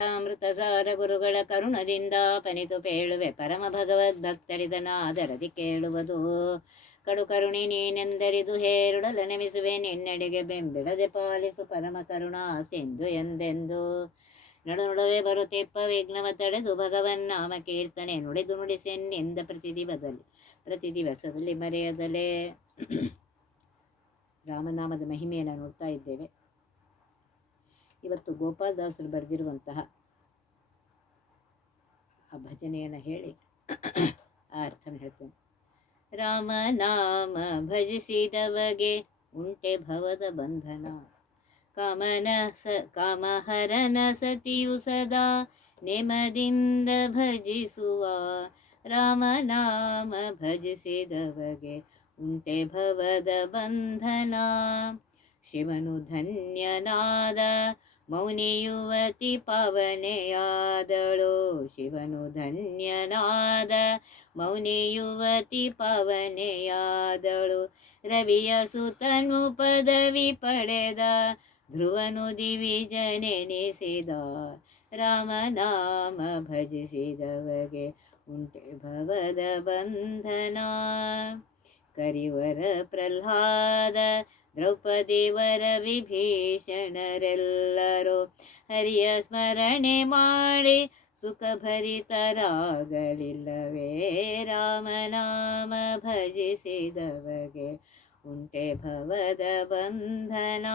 ಅಮೃತ ಸಾರ ಗುರುಗಳ ಕರುಣದಿಂದ ಪನಿತು ಪೇಳುವೆ ಪರಮ ಭಗವದ್ ಭಕ್ತರಿದನಾದರದಿ ಕೇಳುವುದು. ಕಡು ಕರುಣಿ ನೀನೆಂದರಿದು ಹೇರುಡಲ ನೆಮಿಸುವೆ, ನಿನ್ನೆಡೆಗೆ ಬೆಂಬಿಡದೆ ಪಾಲಿಸು ಪರಮ ಕರುಣಾ ಸಿಂಧು ಎಂದೆಂದು. ನಡು ನಡುವೆ ಬರುತ್ತಿಪ್ಪ ವಿಘ್ನವ ತಡೆದು ಭಗವನ್ ನಾಮ ಕೀರ್ತನೆ ನುಡಿದು ನುಡಿಸೆನ್ನೆಂದ ಪ್ರತಿ ದಿವಸದಲ್ಲಿ ಪ್ರತಿ ದಿವಸದಲ್ಲಿ ಮರೆಯದಲೇ. ರಾಮನಾಮದ ಮಹಿಮೆಯನ್ನು ನೋಡ್ತಾ ಇದ್ದೇವೆ. ಇವತ್ತು ಗೋಪಾಲದಾಸರು ಬರೆದಿರುವಂತಹ ಆ ಭಜನೆಯನ್ನು ಹೇಳಿ ಆ ಹೇಳ್ತೀನಿ. ಹೇಳ್ತೇನೆ ರಾಮನಾಮ ಭಜಿಸಿದವಗೆ ಉಂಟೆ ಭವದ ಬಂಧನ. ಕಾಮನ ಸ, ಕಾಮಹರನ ಸತಿಯು ಸದಾ ನೆಮದಿಂದ ಭಜಿಸುವ. ರಾಮನಾಮ ಭಜಿಸಿದವಗೆ ಉಂಟೆ ಭವದ ಬಂಧನ. ಶಿವನು ಧನ್ಯನಾದ ಮೌನಿ ಯುವತಿ ಪಾವನೆಯಾದಳು. ಶಿವನು ಧನ್ಯನಾದ ಮೌನಿ ಯುವತಿ ಪವನೆಯಾದಳು. ರವಿಯ ಸುತನು ಪದವಿ ಪಡೆದ, ಧ್ರುವನು ದಿವಿಜನೆನಿಸಿದ ರಾಮನಾಮ ಭಜಿಸಿದವಗೆ ಉಂಟೆ ಭವದ ಬಂಧನ. ಕರಿವರ ಪ್ರಹ್ಲಾದ ದ್ರೌಪದಿ ವರ ವಿಭೀಷಣರೆಲ್ಲರೂ ಹರಿಯ ಸ್ಮರಣೆ ಮಾಡಿ ಸುಖಭರಿತರಾಗಲಿಲ್ಲವೇ ರಾಮನಾಮ ಭಜಿಸಿದವಗೆ ಉಂಟೆ ಭವದ ಬಂಧನ.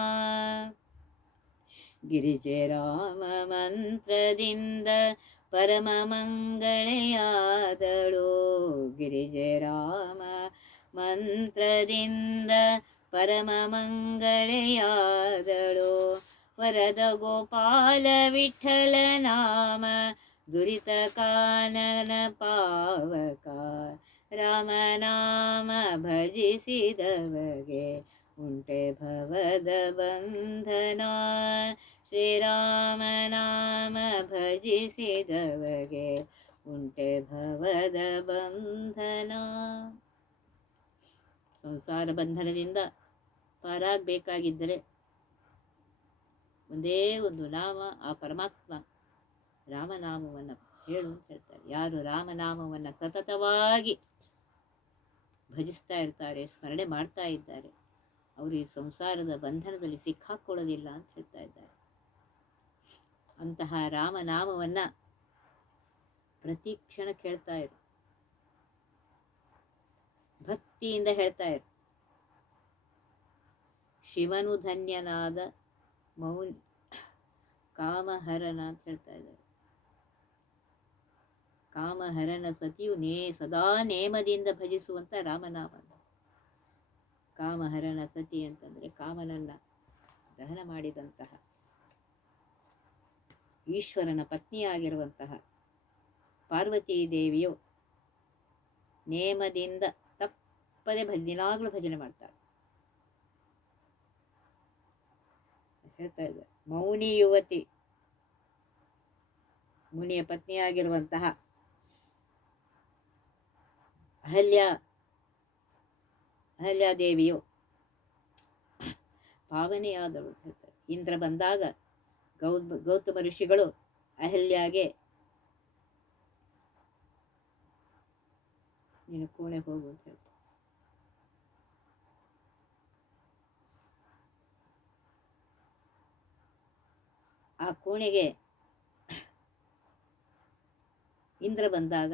ಗಿರಿಜೆ ರಾಮ ಮಂತ್ರದಿಂದ ಪರಮ ಮಂಗಳೆಯಾದಳು. ಗಿರಿಜೆ ರಾಮ ಮಂತ್ರದಿಂದ ಪರಮ ಮಂಗಳೆಯಾದಳು ವರದ ಗೋಪಾಲ ವಿಠಲ ನಾಮ, ದುರಿತ ಕಾನನ ಪಾವಕ. ರಾಮನಾಮ ಭಜಿಸಿದವಗೆ ಉಂಟೆ ಭವದ ಬಂಧನ. ಶ್ರೀರಾಮನಾಮ ಭಜಿಸಿದವಗೆ ಉಂಟೆ ಭವದ ಬಂಧನ. ಸಂಸಾರ ಬಂಧನದಿಂದ ಪಾರಾಗಬೇಕಾಗಿದ್ದರೆ ಒಂದೇ ಒಂದು ನಾಮ, ಆ ಪರಮಾತ್ಮ ರಾಮನಾಮವನ್ನು ಹೇಳು ಅಂತ ಹೇಳ್ತಾರೆ. ಯಾರು ರಾಮನಾಮವನ್ನು ಸತತವಾಗಿ ಭಜಿಸ್ತಾ ಇರ್ತಾರೆ, ಸ್ಮರಣೆ ಮಾಡ್ತಾ ಇದ್ದಾರೆ, ಅವರು ಈ ಸಂಸಾರದ ಬಂಧನದಲ್ಲಿ ಸಿಕ್ಕಾಕ್ಕೊಳ್ಳೋದಿಲ್ಲ ಅಂತ ಹೇಳ್ತಾ ಇದ್ದಾರೆ. ಅಂತಹ ರಾಮನಾಮವನ್ನು ಪ್ರತಿ ಕ್ಷಣ ಕೇಳ್ತಾ ಇರು. ಭಕ್ತಿಯಿಂದ ಹೇಳ್ತಾ ಇರು. ಶಿವನು ಧನ್ಯನಾದ ಮೌನ್ ಕಾಮಹರನ ಅಂತ ಹೇಳ್ತಾ ಇದ್ದಾರೆ. ಕಾಮಹರನ ಸತಿಯು ನೇ ಸದಾ ನೇಮದಿಂದ ಭಜಿಸುವಂತ ರಾಮನಾಮ ಕಾಮಹರನ ಸತಿ ಅಂತಂದ್ರೆ ಕಾಮನನ್ನ ದಹನ ಮಾಡಿದಂತಹ ಈಶ್ವರನ ಪತ್ನಿಯಾಗಿರುವಂತಹ ಪಾರ್ವತೀ ದೇವಿಯು ನೇಮದಿಂದ ತಪ್ಪದೆ ಭಜ ದಿನಾಗಲೂ ಭಜನೆ ಮಾಡ್ತಾಳೆ. ಹೇಳ್ತಾ ಇದ್ದಾರೆ ಮೌನಿ ಯುವತಿ. ಮುನಿಯ ಪತ್ನಿಯಾಗಿರುವಂತಹ ಅಹಲ್ಯ, ಅಹಲ್ಯಾದೇವಿಯು ಅಂತ ಹೇಳ್ತಾರೆ. ಇಂದ್ರ ಬಂದಾಗ ಗೌ ಗೌತಮ ಋಷಿಗಳು ಅಹಲ್ಯಾಗೆ ನೀನು ಕೋಣೆ ಹೋಗು ಅಂತ ಹೇಳ್ತಾರೆ. ಆ ಕೋಣೆಗೆ ಇಂದ್ರ ಬಂದಾಗ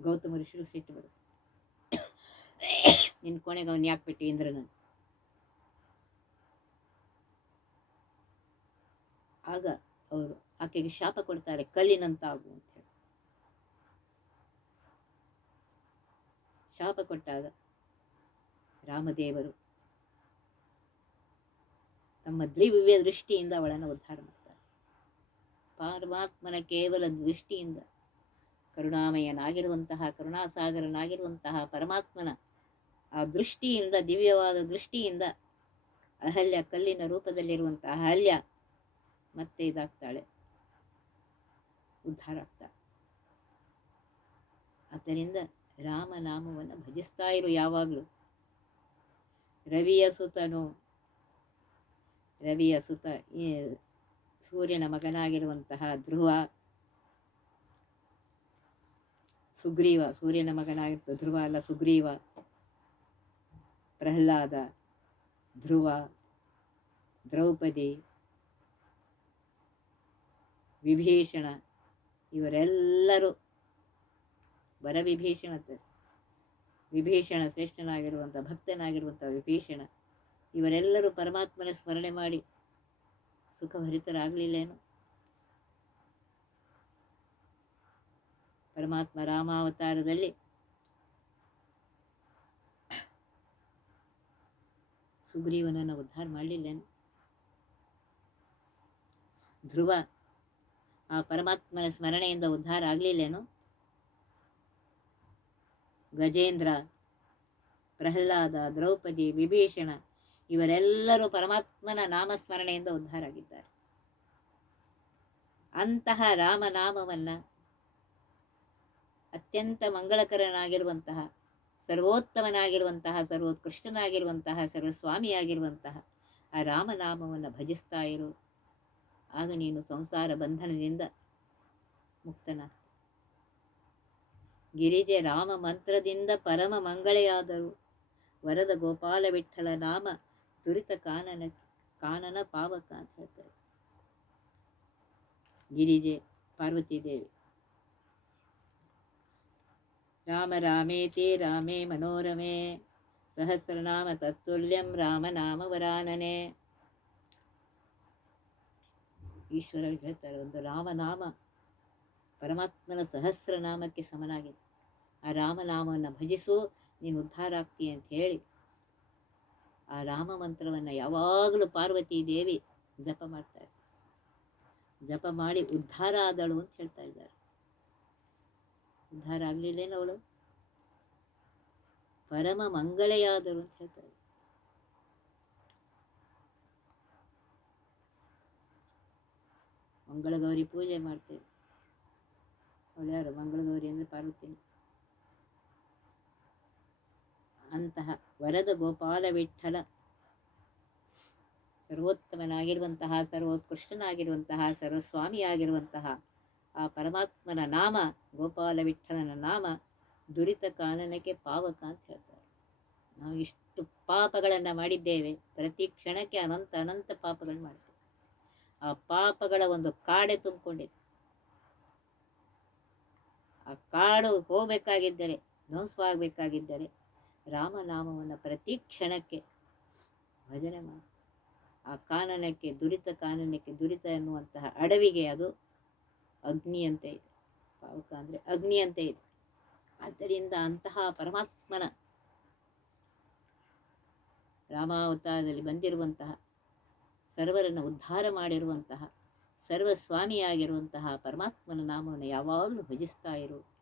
ಗೌತಮ ಋಷಿಗಳು ಸಿಟ್ಟು ಬರುತ್ತೆ ನಿನ್ನ ಕೋಣೆಗೆ ಅವನು ಯಾಕೆ ಬಿಟ್ಟು ಇಂದ್ರನ ಆಗ ಅವರು ಆಕೆಗೆ ಶಾಪ ಕೊಡ್ತಾರೆ, ಕಲ್ಲಿನಂತಾಗು ಅಂತ ಹೇಳಿ. ಶಾಪ ಕೊಟ್ಟಾಗ ರಾಮದೇವರು ತಮ್ಮ ದಿವ್ಯ ದೃಷ್ಟಿಯಿಂದ ಅವಳನ್ನು ಉದ್ಧಾರ ಮಾಡ್ತಾರೆ. ಪರಮಾತ್ಮನ ಕೇವಲ ದೃಷ್ಟಿಯಿಂದ ಕರುಣಾಮಯನಾಗಿರುವಂತಹ, ಕರುಣಾಸಾಗರನಾಗಿರುವಂತಹ ಪರಮಾತ್ಮನ ಆ ದೃಷ್ಟಿಯಿಂದ, ದಿವ್ಯವಾದ ದೃಷ್ಟಿಯಿಂದ ಅಹಲ್ಯ ಕಲ್ಲಿನ ರೂಪದಲ್ಲಿರುವಂತಹ ಅಹಲ್ಯ ಮತ್ತೆ ಇದಾಗ್ತಾಳೆ. ಉದ್ಧಾರ ಆಗ್ತಾಳೆ. ಆದ್ದರಿಂದ ರಾಮನಾಮವನ್ನು ಭಜಿಸ್ತಾ ಇರು ಯಾವಾಗಲೂ. ರವಿಯ ಸುತನು ರವಿಯ ಸುತ ಸೂರ್ಯನ ಮಗನಾಗಿರುವಂತಹ ಧ್ರುವ, ಸುಗ್ರೀವ, ಸೂರ್ಯನ ಮಗನಾಗಿರ್ತ ಧ್ರುವ ಅಲ್ಲ, ಸುಗ್ರೀವ, ಪ್ರಹ್ಲಾದ, ಧ್ರುವ, ದ್ರೌಪದಿ, ವಿಭೀಷಣ, ಇವರೆಲ್ಲರೂ ಬರ ವಿಭೀಷಣ ವಿಭೀಷಣ ಶ್ರೇಷ್ಠನಾಗಿರುವಂಥ ಭಕ್ತನಾಗಿರುವಂಥ ವಿಭೀಷಣ. ಇವರೆಲ್ಲರೂ ಪರಮಾತ್ಮನ ಸ್ಮರಣೆ ಮಾಡಿ ಸುಖಭರಿತರಾಗಲಿಲ್ಲೇನು? ಪರಮಾತ್ಮ ರಾಮಾವತಾರದಲ್ಲಿ ಸುಗ್ರೀವನನ್ನು ಉದ್ಧಾರ ಮಾಡಲಿಲ್ಲೇನು? ಧ್ರುವ ಆ ಪರಮಾತ್ಮನ ಸ್ಮರಣೆಯಿಂದ ಉದ್ಧಾರ ಆಗಲಿಲ್ಲೇನು? ಗಜೇಂದ್ರ ಪ್ರಹ್ಲಾದ ದ್ರೌಪದಿ ವಿಭೀಷಣ ಇವರೆಲ್ಲರೂ ಪರಮಾತ್ಮನ ನಾಮಸ್ಮರಣೆಯಿಂದ ಉದ್ಧಾರ ಆಗಿದ್ದಾರೆ ಅಂತಹ ರಾಮನಾಮವನ್ನು ಅತ್ಯಂತ ಮಂಗಳಕರನಾಗಿರುವಂತಹ, ಸರ್ವೋತ್ತಮನಾಗಿರುವಂತಹ, ಸರ್ವೋತ್ಕೃಷ್ಟನಾಗಿರುವಂತಹ, ಸರ್ವಸ್ವಾಮಿಯಾಗಿರುವಂತಹ ಆ ರಾಮನಾಮವನ್ನು ಭಜಿಸ್ತಾ ಇರು. ಆಗ ನೀನು ಸಂಸಾರ ಬಂಧನದಿಂದ ಮುಕ್ತನ ಗಿರಿಜೆ ರಾಮ ಮಂತ್ರದಿಂದ ಪರಮ ಮಂಗಳೆಯಾದರು. ವರದ ಗೋಪಾಲ ವಿಠಲ ನಾಮ ದುರಿತ ಕಾನನ ಕಾನನ ಪಾವಕ ಅಂತ ಹೇಳ್ತಾರೆ. ಗಿರಿಜೆ ಪಾರ್ವತೀದೇವಿ ರಾಮ ರಾಮೇತಿ ರಾಮೇ ಮನೋರಮೇ, ಸಹಸ್ರನಾಮ ತತ್ತುಲ್ಯಂ ರಾಮನಾಮ ವರಾನನೆ. ಈಶ್ವರ ಹೇಳ್ತಾರೆ, ಒಂದು ರಾಮನಾಮ ಪರಮಾತ್ಮನ ಸಹಸ್ರನಾಮಕ್ಕೆ ಸಮನಾಗಿದೆ. ಆ ರಾಮನಾಮವನ್ನು ಭಜಿಸು, ನೀನು ಉದ್ಧಾರ ಆಗ್ತೀಯ ಅಂತ ಹೇಳಿ ಆ ರಾಮ ಮಂತ್ರವನ್ನು ಯಾವಾಗಲೂ ಪಾರ್ವತಿ ದೇವಿ ಜಪ ಮಾಡ್ತಾರೆ. ಜಪ ಮಾಡಿ ಉದ್ಧಾರ ಆದಳು ಅಂತ ಹೇಳ್ತಾ ಇದ್ದಾರೆ. ಉದ್ಧಾರ ಆಗಲಿಲ್ಲೇನು ಅವಳು? ಪರಮ ಮಂಗಳೆಯಾದಳು ಅಂತ ಹೇಳ್ತಾರೆ ಮಂಗಳಗೌರಿ ಪೂಜೆ ಮಾಡ್ತೇವೆ. ಅವಳು ಯಾರು? ಮಂಗಳಗೌರಿ ಅಂದರೆ ಪಾರ್ವತಿನಿ. ಅಂತಹ ವರದ ಗೋಪಾಲ ವಿಠಲ ಸರ್ವೋತ್ತಮನಾಗಿರುವಂತಹ, ಸರ್ವೋತ್ಕೃಷ್ಟನಾಗಿರುವಂತಹ, ಸರ್ವಸ್ವಾಮಿಯಾಗಿರುವಂತಹ ಆ ಪರಮಾತ್ಮನ ನಾಮ, ಗೋಪಾಲ ವಿಠಲನ ನಾಮ ದುರಿತ ಕಾನನಕ್ಕೆ ಪಾವಕ ಅಂತ ಹೇಳ್ತಾರೆ. ನಾವು ಇಷ್ಟು ಪಾಪಗಳನ್ನು ಮಾಡಿದ್ದೇವೆ, ಪ್ರತಿ ಕ್ಷಣಕ್ಕೆ ಅನಂತ ಅನಂತ ಪಾಪಗಳು ಮಾಡ್ತೇವೆ. ಆ ಪಾಪಗಳ ಒಂದು ಕಾಡೆ ತುಂಬಿಕೊಂಡಿದೆ. ಆ ಕಾಡು ಹೋಗಬೇಕಾಗಿದ್ದರೆ, ಧ್ವಂಸವಾಗಬೇಕಾಗಿದ್ದರೆ ರಾಮನಾಮವನ್ನು ಪ್ರತಿ ಕ್ಷಣಕ್ಕೆ ಭಜನೆ ಮಾಡಿ. ಆ ಕಾನನಕ್ಕೆ, ದುರಿತ ಕಾನನಕ್ಕೆ, ದುರಿತ ಎನ್ನುವಂತಹ ಅಡವಿಗೆ ಅದು ಅಗ್ನಿಯಂತೆ ಇದೆ. ಪಾವಕ ಅಂದರೆ ಅಗ್ನಿಯಂತೆ ಇದೆ. ಆದ್ದರಿಂದ ಅಂತಹ ಪರಮಾತ್ಮನ ರಾಮಾವತಾರದಲ್ಲಿ ಬಂದಿರುವಂತಹ, ಸರ್ವರನ್ನು ಉದ್ಧಾರ ಮಾಡಿರುವಂತಹ, ಸರ್ವಸ್ವಾಮಿಯಾಗಿರುವಂತಹ ಪರಮಾತ್ಮನ ನಾಮವನ್ನು ಯಾವಾಗಲೂ ಭಜಿಸ್ತಾ ಇರು.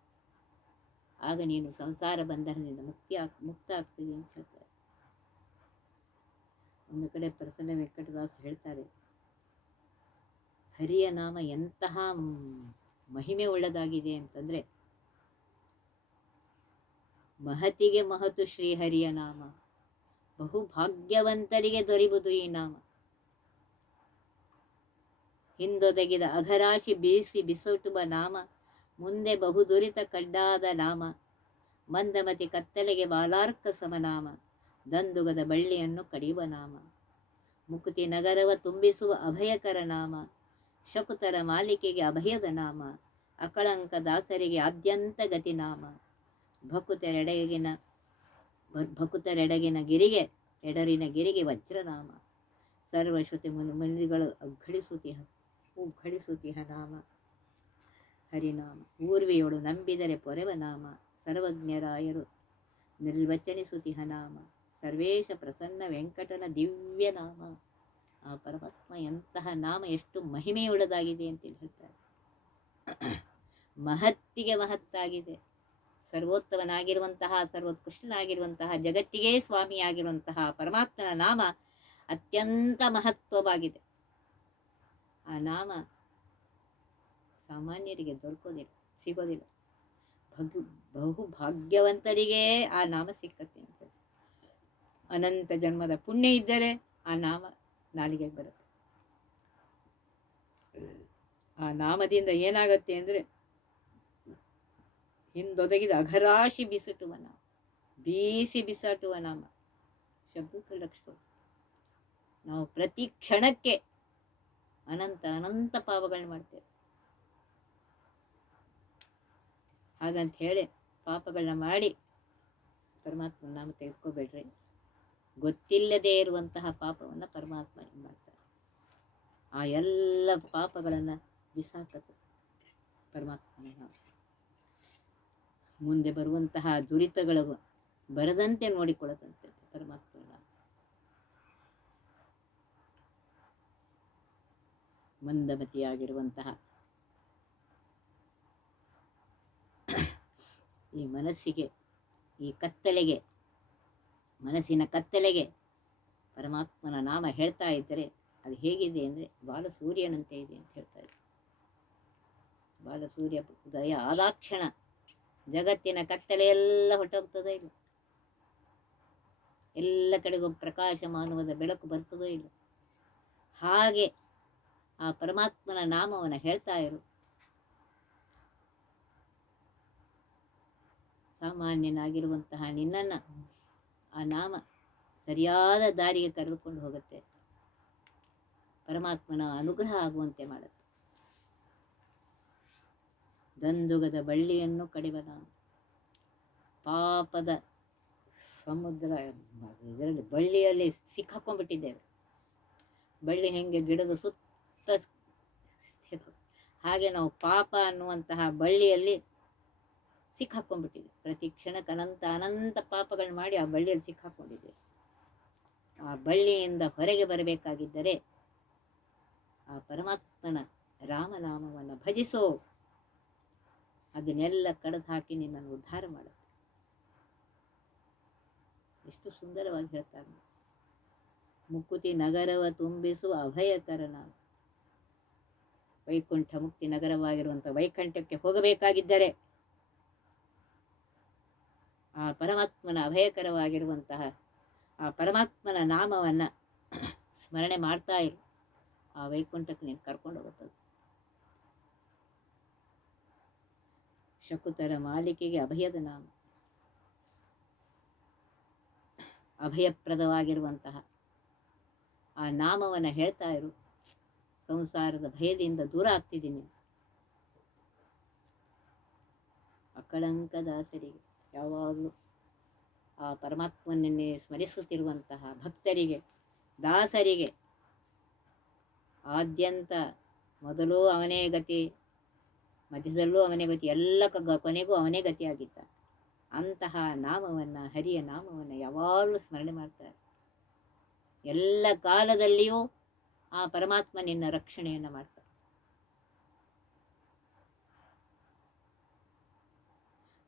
ಆಗ ನೀನು ಸಂಸಾರ ಬಂಧನದಿಂದ ಮುಕ್ತಿ ಆಗ್ ಮುಕ್ತ ಆಗ್ತೀವಿ ಅಂತ ಹೇಳ್ತಾರೆ. ಒಂದು ಕಡೆ ಪ್ರಸನ್ನ ವೆಂಕಟದಾಸ್ ಹೇಳ್ತಾರೆ, ಹರಿಯ ನಾಮ ಎಂತಹ ಮಹಿಮೆ ಒಳ್ಳೆದಾಗಿದೆ ಅಂತಂದರೆ, ಮಹತಿಗೆ ಮಹತು ಶ್ರೀಹರಿಯ ನಾಮ, ಬಹುಭಾಗ್ಯವಂತರಿಗೆ ದೊರೆಯುವುದು ಈ ನಾಮ. ಹಿಂದೊದಗಿದ ಅಘರಾಶಿ ಬೀಸಿ ಬಿಸೊಟುವ ನಾಮ ಮುಂದೆ ಬಹುದುರಿತ ಕಡ್ಡಾದ ನಾಮ. ಮಂದಮತಿ ಕತ್ತಲೆಗೆ ಬಾಲಾರ್ಕ ಸಮನಾಮ. ದಂದುಗದ ಬಳ್ಳಿಯನ್ನು ಕಡಿಯುವ ನಾಮ. ಮುಕುತಿ ನಗರವ ತುಂಬಿಸುವ ಅಭಯಕರ ನಾಮ. ಶಕುತರ ಮಾಲಿಕೆಗೆ ಅಭಯದ ನಾಮ. ಅಕಳಂಕ ದಾಸರಿಗೆ ಆದ್ಯಂತ ಗತಿ ನಾಮ ಭಕುತರೆಡೆಗಿನ ಭಕುತರೆಡಗಿನ ಗಿರಿಗೆ, ಎಡರಿನ ಗಿರಿಗೆ ವಜ್ರನಾಮ. ಸರ್ವಶ್ರುತಿ ಮುನಿ, ಮುನಿಗಳು ಅಘಡಿಸುತಿಹ ಉಘಡಿಸುತಿಹ ನಾಮ. ಹರಿನಾಮ. ಊರ್ವಿಯೊಳು ನಂಬಿದರೆ ಪೊರೆವ ನಾಮ ಸರ್ವಜ್ಞರಾಯರು ನಿರ್ವಚನಿಸುತಿಹ ನಾಮ ಸರ್ವೇಶ ಪ್ರಸನ್ನ ವೆಂಕಟನ ದಿವ್ಯ ನಾಮ. ಆ ಪರಮಾತ್ಮ ಎಂತಹ ನಾಮ ಎಷ್ಟು ಮಹಿಮೆಯುಳ್ಳದಾಗಿದೆ ಅಂತೇಳಿ ಹೇಳ್ತಾರೆ. ಮಹತ್ತಿಗೆ ಮಹತ್ತಾಗಿದೆ. ಸರ್ವೋತ್ತಮನಾಗಿರುವಂತಹ, ಸರ್ವೋತ್ಕೃಷ್ಟನಾಗಿರುವಂತಹ, ಜಗತ್ತಿಗೇ ಸ್ವಾಮಿಯಾಗಿರುವಂತಹ ಪರಮಾತ್ಮನ ನಾಮ ಅತ್ಯಂತ ಮಹತ್ವವಾಗಿದೆ. ಆ ನಾಮ ಸಾಮಾನ್ಯರಿಗೆ ದೊರಕೋದಿಲ್ಲ, ಸಿಗೋದಿಲ್ಲ. ಭಗು ಬಹು ಭಾಗ್ಯವಂತರಿಗೆ ಆ ನಾಮ ಸಿಕ್ಕತ್ತೆ ಅಂತ ಅನಂತ ಜನ್ಮದ ಪುಣ್ಯ ಇದ್ದರೆ ಆ ನಾಮ ನಾಲಿಗೆಗೆ ಬರುತ್ತೆ. ಆ ನಾಮದಿಂದ ಏನಾಗತ್ತೆ ಅಂದರೆ ಹಿಂದೊದಗಿದ ಅಘರಾಶಿ ಬಿಸುಟುವ ನಾಮ, ಬೀಸಿ ಬಿಸಾಟುವ ನಾಮ ಶಬ್ದಕ್ಕೆ ನಾವು ಪ್ರತಿ ಕ್ಷಣಕ್ಕೆ ಅನಂತ ಅನಂತ ಪಾಪಗಳನ್ನ ಮಾಡ್ತೇವೆ. ಹಾಗಂತ ಹೇಳಿ ಪಾಪಗಳನ್ನ ಮಾಡಿ ಪರಮಾತ್ಮನ ನಾಮ ತೆಗೆದುಕೋಬೇಡ್ರಿ. ಗೊತ್ತಿಲ್ಲದೇ ಇರುವಂತಹ ಪಾಪವನ್ನು ಪರಮಾತ್ಮ ಏನು ಮಾಡ್ತಾರೆ ಆ ಎಲ್ಲ ಪಾಪಗಳನ್ನು ಬಿಸಾಕತ್ತೆ ಪರಮಾತ್ಮನ ನಾಮ ಮುಂದೆ ಬರುವಂತಹ ದುರಿತಗಳು ಬರದಂತೆ ನೋಡಿಕೊಳ್ಳದಂತೆ ಪರಮಾತ್ಮನ ಮಂದಮತಿಯಾಗಿರುವಂತಹ ಈ ಮನಸ್ಸಿಗೆ, ಈ ಕತ್ತಲೆಗೆ, ಮನಸ್ಸಿನ ಕತ್ತಲೆಗೆ ಪರಮಾತ್ಮನ ನಾಮ ಹೇಳ್ತಾ ಇದ್ದರೆ ಅದು ಹೇಗಿದೆ ಅಂದರೆ ಬಾಲ ಸೂರ್ಯನಂತೆ ಇದೆ ಅಂತ ಹೇಳ್ತಾ ಇದ್ದಾರೆ. ಬಾಲ ಸೂರ್ಯ ಉದಯ ಆದಾಕ್ಷಣ, ಜಗತ್ತಿನ ಕತ್ತಲೆ ಎಲ್ಲ ಹೊಟ್ಟೋಗ್ತದೋ ಇಲ್ಲ? ಎಲ್ಲ ಕಡೆಗೂ ಪ್ರಕಾಶಮಾನವಾದ ಬೆಳಕು ಬರ್ತದೋ ಇಲ್ಲ? ಹಾಗೆ ಆ ಪರಮಾತ್ಮನ ನಾಮವನ್ನು ಹೇಳ್ತಾ ಇರು. ಸಾಮಾನ್ಯನಾಗಿರುವಂತಹ ನಿನ್ನನ್ನು ಆ ನಾಮ ಸರಿಯಾದ ದಾರಿಗೆ ಕರೆದುಕೊಂಡು ಹೋಗುತ್ತೆ. ಪರಮಾತ್ಮನ ಅನುಗ್ರಹ ಆಗುವಂತೆ ಮಾಡುತ್ತೆ. ದಂದುಗದ ಬಳ್ಳಿಯನ್ನು ಕಡಿವ ಪಾಪದ ಸಮುದ್ರ ಇದರಲ್ಲಿ ಬಳ್ಳಿಯಲ್ಲಿ ಸಿಕ್ಕಾಕೊಂಡ್ಬಿಟ್ಟಿದ್ದೇವೆ. ಬಳ್ಳಿ ಹೆಂಗೆ ಗಿಡದ ಸುತ್ತ ಹಾಗೆ ನಾವು ಪಾಪ ಅನ್ನುವಂತಹ ಬಳ್ಳಿಯಲ್ಲಿ ಸಿಕ್ಕಾಕೊಂಡ್ಬಿಟ್ಟಿದೆ ಪ್ರತಿ ಕ್ಷಣಕ್ಕೆ ಅನಂತ ಅನಂತ ಪಾಪಗಳನ್ನ ಮಾಡಿ ಆ ಬಳ್ಳಿಯಲ್ಲಿ ಸಿಕ್ಕಾಕೊಂಡಿದೆ ಆ ಬಳ್ಳಿಯಿಂದ ಹೊರಗೆ ಬರಬೇಕಾಗಿದ್ದರೆ ಆ ಪರಮಾತ್ಮನ ರಾಮನಾಮವನ್ನು ಭಜಿಸೋ ಅದನ್ನೆಲ್ಲ ಕಡದು ಹಾಕಿ ನಿನ್ನನ್ನು ಉದ್ಧಾರ ಮಾಡುತ್ತೆ. ಎಷ್ಟು ಸುಂದರವಾಗಿ ಹೇಳ್ತಾರೆ ಮುಕ್ಕುತಿ ನಗರವ ತುಂಬಿಸುವ ಅಭಯಕರ ನಾನು. ವೈಕುಂಠ ಮುಕ್ತಿ ನಗರವಾಗಿರುವಂಥ ವೈಕುಂಠಕ್ಕೆ ಹೋಗಬೇಕಾಗಿದ್ದರೆ ಆ ಪರಮಾತ್ಮನ ಅಭಯಕರವಾಗಿರುವಂತಹ ಆ ಪರಮಾತ್ಮನ ನಾಮವನ್ನು ಸ್ಮರಣೆ ಮಾಡ್ತಾ ಇರು. ಆ ವೈಕುಂಠಕ್ಕೆ ನೀನು ಕರ್ಕೊಂಡು ಹೋಗುತ್ತದೆ. ಶಕುತರ ಮಾಲಿಕೆಗೆ ಅಭಯದ ನಾಮ. ಅಭಯಪ್ರದವಾಗಿರುವಂತಹ ಆ ನಾಮವನ್ನು ಹೇಳ್ತಾ ಇರು. ಸಂಸಾರದ ಭಯದಿಂದ ದೂರ ಆಗ್ತಿದ್ದೀನಿ. ಅಕಳಂಕ ದಾಸರಿಗೆ. ಯಾವಾಗಲೂ ಆ ಪರಮಾತ್ಮನನ್ನೇ ಸ್ಮರಿಸುತ್ತಿರುವಂತಹ ಭಕ್ತರಿಗೆ, ದಾಸರಿಗೆ ಆದ್ಯಂತ ಮೊದಲು ಅವನೇ ಗತಿ, ಮಧ್ಯದಲ್ಲೂ ಅವನೇ ಗತಿ, ಎಲ್ಲ ಕೊನೆಗೂ ಅವನೇ ಗತಿಯಾಗಿದ್ದ. ಅಂತಹ ನಾಮವನ್ನು, ಹರಿಯ ನಾಮವನ್ನು ಯಾವಾಗಲೂ ಸ್ಮರಣೆ ಮಾಡ್ತಾರೆ. ಎಲ್ಲ ಕಾಲದಲ್ಲಿಯೂ ಆ ಪರಮಾತ್ಮ ನಿನ್ನ ರಕ್ಷಣೆಯನ್ನು ಮಾಡ್ತಾನೆ.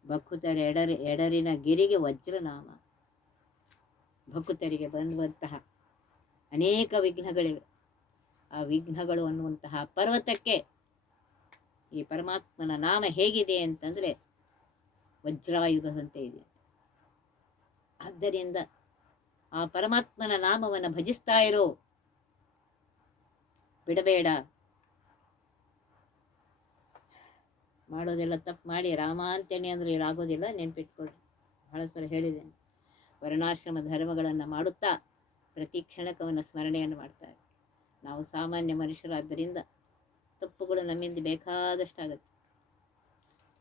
ಭಕುತರ ಎಡರಿ, ಎಡರಿನ ಗಿರಿಗೆ ವಜ್ರನಾಮ. ಭಕುತರಿಗೆ ಬಂದುವಂತಹ ಅನೇಕ ವಿಘ್ನಗಳಿವೆ. ಆ ವಿಘ್ನಗಳು ಅನ್ನುವಂತಹ ಪರ್ವತಕ್ಕೆ ಈ ಪರಮಾತ್ಮನ ನಾಮ ಹೇಗಿದೆ ಅಂತಂದರೆ ವಜ್ರಾಯುಧದಂತೆ ಇದೆ. ಆದ್ದರಿಂದ ಆ ಪರಮಾತ್ಮನ ನಾಮವನ್ನು ಭಜಿಸ್ತಾ ಇರೋ. ಬಿಡಬೇಡ. ಮಾಡೋದೆಲ್ಲ ತಪ್ಪು ಮಾಡಿ ರಾಮ ಅಂತೇನೆ ಅಂದರೆ ಆಗೋದಿಲ್ಲ, ನೆನಪಿಟ್ಕೊಳ್ಳಿ. ಬಹಳ ಸಲ ಹೇಳಿದ್ದೇನೆ. ವರ್ಣಾಶ್ರಮ ಧರ್ಮಗಳನ್ನು ಮಾಡುತ್ತಾ ಪ್ರತಿ ಕ್ಷಣಕವನ್ನು ಸ್ಮರಣೆಯನ್ನು ಮಾಡ್ತಾರೆ. ನಾವು ಸಾಮಾನ್ಯ ಮನುಷ್ಯರಾದ್ದರಿಂದ ತಪ್ಪುಗಳು ನಮ್ಮಿಂದ ಬೇಕಾದಷ್ಟಾಗುತ್ತೆ.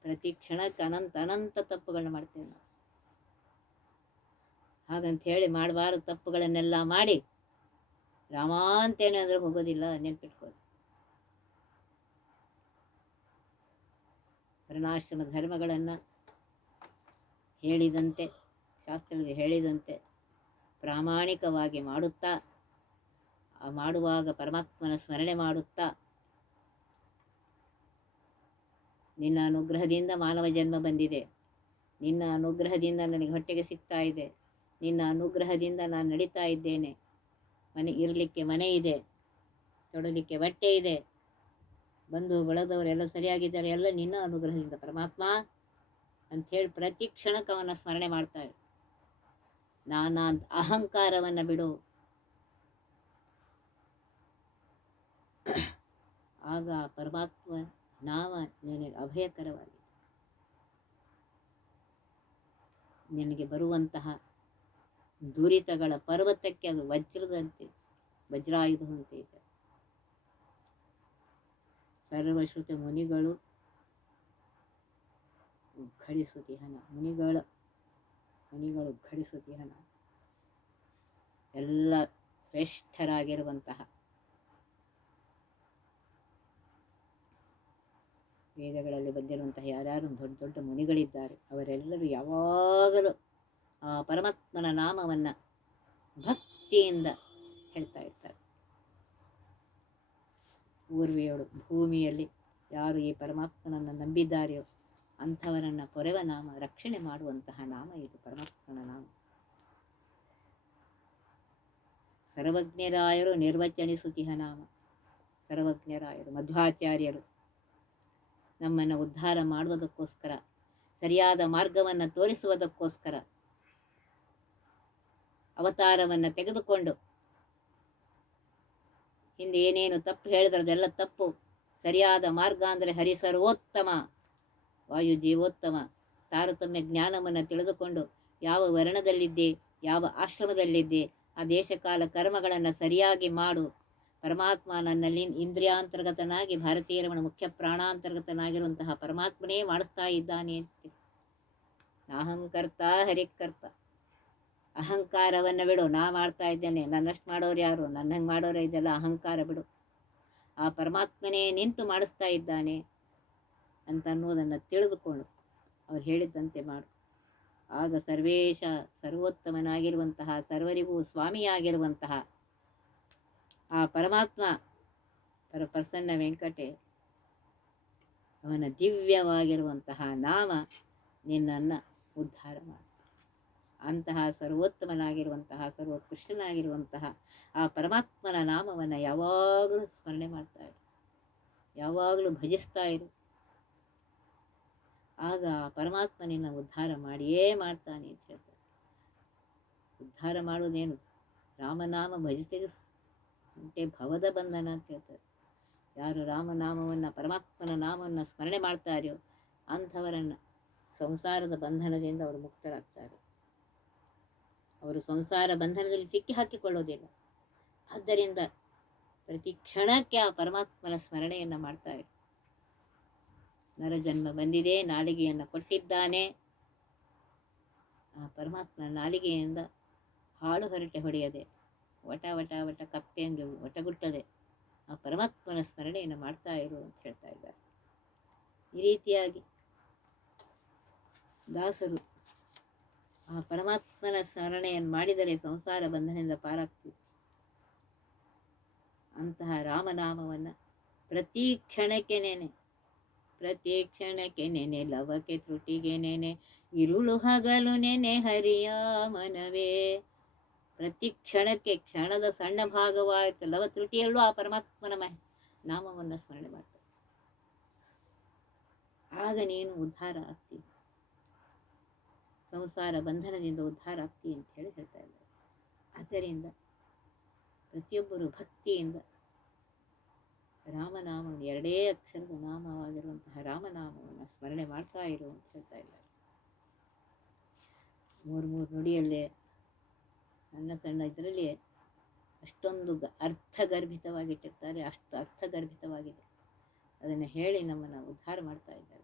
ಪ್ರತಿ ಕ್ಷಣಕ್ಕೆ ಅನಂತ ಅನಂತ ತಪ್ಪುಗಳನ್ನ ಮಾಡ್ತೇವೆ ನಾವು. ಹಾಗಂತ ಹೇಳಿ, ಮಾಡಬಾರದು ತಪ್ಪುಗಳನ್ನೆಲ್ಲ ಮಾಡಿ ರಾಮ ಅಂದ್ರೆ ಹೋಗೋದಿಲ್ಲ, ನೆನ್ಪಿಟ್ಕೊಳ್ಳಿ. ವರ್ಣಾಶ್ರಮ ಧರ್ಮಗಳನ್ನು ಹೇಳಿದಂತೆ ಶಾಸ್ತ್ರದಲ್ಲಿ ಹೇಳಿದಂತೆ ಪ್ರಾಮಾಣಿಕವಾಗಿ ಮಾಡುತ್ತಾ ಮಾಡುವಾಗ ಪರಮಾತ್ಮನ ಸ್ಮರಣೆ ಮಾಡುತ್ತಾ, ನಿನ್ನ ಅನುಗ್ರಹದಿಂದ ಮಾನವ ಜನ್ಮ ಬಂದಿದೆ. ನಿನ್ನ ಅನುಗ್ರಹದಿಂದ ನನಗೆ ಹೊಟ್ಟೆಗೆ ಸಿಗ್ತಾ ಇದೆ. ನಿನ್ನ ಅನುಗ್ರಹದಿಂದ ನಾನು ನಡೀತಾ ಇದ್ದೇನೆ. ಮನೆ ಇರಲಿಕ್ಕೆ ಮನೆ ಇದೆ. ತೊಡಲಿಕ್ಕೆ ಬಟ್ಟೆ ಇದೆ. ಬಂಧು ಬಳದವರೆಲ್ಲ ಸರಿಯಾಗಿದ್ದಾರೆ, ಎಲ್ಲ ನಿನ್ನ ಅನುಗ್ರಹದಿಂದ ಪರಮಾತ್ಮ ಅಂಥೇಳಿ ಪ್ರತಿ ಕ್ಷಣಕ್ಕೆ ಅವನ ಸ್ಮರಣೆ ಮಾಡ್ತಾರೆ ನಾನಾ ಅಹಂಕಾರವನ್ನು ಬಿಡು. ಆಗ ಪರಮಾತ್ಮ, ನಾವ ನಿನಗೆ ಅಭಯಕರವಾಗಿ ನಿನಗೆ ಬರುವಂತಹ ದುರಿತಗಳ ಪರ್ವತಕ್ಕೆ ಅದು ವಜ್ರದಂತೆ ವಜ್ರಾಯುಧದಂತೆ ಇದೆ. ಸರ್ವಶ್ರುತ ಮುನಿಗಳು ಉಗ್ಗಡಿಸುತ್ತಿಹನ ಮುನಿಗಳ, ಮುನಿಗಳು ಉಗ್ಗಡಿಸುತ್ತಿಹನ ಎಲ್ಲ ಶ್ರೇಷ್ಠರಾಗಿರುವಂತಹ ವೇದಗಳಲ್ಲಿ ಬಂದಿರುವಂತಹ ಯಾರ್ಯಾರು ದೊಡ್ಡ ದೊಡ್ಡ ಮುನಿಗಳಿದ್ದಾರೆ, ಅವರೆಲ್ಲರೂ ಯಾವಾಗಲೂ ಆ ಪರಮಾತ್ಮನ ನಾಮವನ್ನು ಭಕ್ತಿಯಿಂದ ಹೇಳ್ತಾ ಇರ್ತಾರೆ. ಊರ್ವಿಯಳು ಭೂಮಿಯಲ್ಲಿ ಯಾರು ಈ ಪರಮಾತ್ಮನನ್ನು ನಂಬಿದ್ದಾರೆಯೋ ಅಂಥವರನ್ನು ಕೊರೆವ ನಾಮ, ರಕ್ಷಣೆ ಮಾಡುವಂತಹ ನಾಮ ಇದು ಪರಮಾತ್ಮನ ನಾಮ. ಸರ್ವಜ್ಞರಾಯರು ನಿರ್ವಚನಿಸುತಿಹ ನಾಮ. ಸರ್ವಜ್ಞರಾಯರು, ಮಧ್ವಾಚಾರ್ಯರು ನಮ್ಮನ್ನು ಉದ್ಧಾರ ಮಾಡುವುದಕ್ಕೋಸ್ಕರ, ಸರಿಯಾದ ಮಾರ್ಗವನ್ನು ತೋರಿಸುವುದಕ್ಕೋಸ್ಕರ ಅವತಾರವನ್ನು ತೆಗೆದುಕೊಂಡು ಹಿಂದೆ ಏನೇನು ತಪ್ಪು ಹೇಳಿದ್ರೆ ಅದೆಲ್ಲ ತಪ್ಪು. ಸರಿಯಾದ ಮಾರ್ಗ ಅಂದರೆ ಹರಿಸರ್ವೋತ್ತಮ. ವಾಯು ಜೀವೋತ್ತಮ ತಾರತಮ್ಯ ಜ್ಞಾನವನ್ನು ತಿಳಿದುಕೊಂಡು ಯಾವ ವರ್ಣದಲ್ಲಿದ್ದೆ, ಯಾವ ಆಶ್ರಮದಲ್ಲಿದ್ದೆ, ಆ ದೇಶಕಾಲ ಕರ್ಮಗಳನ್ನು ಸರಿಯಾಗಿ ಮಾಡು. ಪರಮಾತ್ಮ ನನ್ನಲ್ಲಿ ಇಂದ್ರಿಯಾಂತರ್ಗತನಾಗಿ ಭಾರತೀಯರವನ ಮುಖ್ಯ ಪ್ರಾಣಾಂತರ್ಗತನಾಗಿರುವಂತಹ ಪರಮಾತ್ಮನೇ ಮಾಡಿಸ್ತಾ ಇದ್ದಾನೆ ಅಂತ. ನಾಹಂಕರ್ತ ಹರಿಕರ್ತ. ಅಹಂಕಾರವನ್ನು ಬಿಡು, ನಾ ಮಾಡ್ತಾ ಇದ್ದೇನೆ, ನನ್ನಷ್ಟು ಮಾಡೋರು ಯಾರು ನನ್ನ ಹಂಗೆ ಮಾಡೋರು ಇದೆಲ್ಲ ಅಹಂಕಾರ ಬಿಡು. ಆ ಪರಮಾತ್ಮನೇ ನಿಂತು ಮಾಡಿಸ್ತಾ ಇದ್ದಾನೆ ಅಂತ ಅನ್ನೋದನ್ನು ತಿಳಿದುಕೊಂಡು ಅವ್ರು ಹೇಳಿದ್ದಂತೆ ಮಾಡು. ಆಗ ಸರ್ವೇಶ ಸರ್ವೋತ್ತಮನಾಗಿರುವಂತಹ, ಸರ್ವರಿಗೂ ಸ್ವಾಮಿಯಾಗಿರುವಂತಹ ಆ ಪರಮಾತ್ಮ, ಪರ ಪ್ರಸನ್ನ ವೆಂಕಟೆ, ಅವನ ದಿವ್ಯವಾಗಿರುವಂತಹ ನಾಮ ನಿನ್ನನ್ನು ಉದ್ಧಾರ ಮಾಡಿ. ಅಂತಹ ಸರ್ವೋತ್ತಮನಾಗಿರುವಂತಹ, ಸರ್ವೋತ್ಕೃಷ್ಟನಾಗಿರುವಂತಹ ಆ ಪರಮಾತ್ಮನ ನಾಮವನ್ನು ಯಾವಾಗಲೂ ಸ್ಮರಣೆ ಮಾಡ್ತಾ ಇರು. ಯಾವಾಗಲೂ ಭಜಿಸ್ತಾ ಇರು. ಆಗ ಪರಮಾತ್ಮ ನಿನ್ನ ಉದ್ಧಾರ ಮಾಡಿಯೇ ಮಾಡ್ತಾನೆ ಅಂತ ಹೇಳ್ತಾರೆ. ಉದ್ಧಾರ ಮಾಡೋದೇನು ರಾಮನಾಮ ಭಜಿತೆಗೆ ಉಂಟೆ ಭವದ ಬಂಧನ ಅಂತ ಹೇಳ್ತಾರೆ. ಯಾರು ರಾಮನಾಮವನ್ನು, ಪರಮಾತ್ಮನ ನಾಮವನ್ನು ಸ್ಮರಣೆ ಮಾಡ್ತಾರೆಯೋ ಅಂಥವರನ್ನು ಸಂಸಾರದ ಬಂಧನದಿಂದ ಅವರು ಮುಕ್ತರಾಗ್ತಾರೆ. ಅವರು ಸಂಸಾರ ಬಂಧನದಲ್ಲಿ ಸಿಕ್ಕಿ ಹಾಕಿಕೊಳ್ಳೋದಿಲ್ಲ. ಆದ್ದರಿಂದ ಪ್ರತಿ ಕ್ಷಣಕ್ಕೆ ಆ ಪರಮಾತ್ಮನ ಸ್ಮರಣೆಯನ್ನು ಮಾಡ್ತಾರೆ. ನರಜನ್ಮ ಬಂದಿದೆ, ನಾಲಿಗೆಯನ್ನು ಕೊಟ್ಟಿದ್ದಾನೆ. ಆ ಪರಮಾತ್ಮನ ನಾಲಿಗೆಯಿಂದ ಹಾಳು ಹೊರಟೆ ಹೊಡೆಯದೆ, ವಟ ವಟ ವಟ ಕಪ್ಪೆ ಹಂಗೆ ವಟಗುಟ್ಟದೆ ಆ ಪರಮಾತ್ಮನ ಸ್ಮರಣೆಯನ್ನು ಮಾಡ್ತಾ ಇರು ಅಂತ ಹೇಳ್ತಾ ಇದ್ದಾರೆ. ಈ ರೀತಿಯಾಗಿ ದಾಸರು ಆ ಪರಮಾತ್ಮನ ಮಾಡಿದರೆ ಸಂಸಾರ ಬಂಧನದಿಂದ ಪಾರಾಗ್ತೀವಿ. ಅಂತಹ ರಾಮನಾಮವನ್ನು ಪ್ರತಿ ಕ್ಷಣಕ್ಕೆ ನೆನೆ, ಪ್ರತಿ ಕ್ಷಣಕ್ಕೆ ನೆನೆ, ಲವಕ್ಕೆ ತ್ರುಟಿಗೆ ನೆನೆ, ಇರುಳು ಹಗಲು ನೆನೆ ಹರಿಯ ಮನವೇ. ಪ್ರತಿ ಕ್ಷಣಕ್ಕೆ ಕ್ಷಣದ ಸಣ್ಣ ಭಾಗವಾಯಿತು, ಲವ ತ್ರುಟಿಯಲ್ಲೂ ಆ ಪರಮಾತ್ಮನ ಮಹ, ನಾಮವನ್ನು ಸ್ಮರಣೆ ಮಾಡ್ತಾರೆ ಆಗ ನೀನು ಉದ್ಧಾರ ಆಗ್ತಿ ಸಂಸಾರ ಬಂಧನದಿಂದ ಉದ್ಧಾರ ಆಗ್ತಿ ಅಂತ ಹೇಳಿ ಹೇಳ್ತಾ ಇದ್ದಾರೆ. ಆದ್ದರಿಂದ ಪ್ರತಿಯೊಬ್ಬರು ಭಕ್ತಿಯಿಂದ ರಾಮನಾಮ ಎರಡೇ ಅಕ್ಷರದ ನಾಮವಾಗಿರುವಂತಹ ರಾಮನಾಮವನ್ನು ಸ್ಮರಣೆ ಮಾಡ್ತಾ ಇರು ಅಂತ ಹೇಳ್ತಾ ಇದ್ದಾರೆ. ಮೂರು ಮೂರು ನುಡಿಯಲ್ಲೇ ಸಣ್ಣ ಸಣ್ಣ ಇದರಲ್ಲಿ ಅಷ್ಟೊಂದು ಗ ಅರ್ಥಗರ್ಭಿತವಾಗಿಟ್ಟಿರ್ತಾರೆ, ಅಷ್ಟು ಅರ್ಥಗರ್ಭಿತವಾಗಿದೆ. ಅದನ್ನು ಹೇಳಿ ನಮ್ಮನ್ನು ಉದ್ಧಾರ ಮಾಡ್ತಾ ಇದ್ದಾರೆ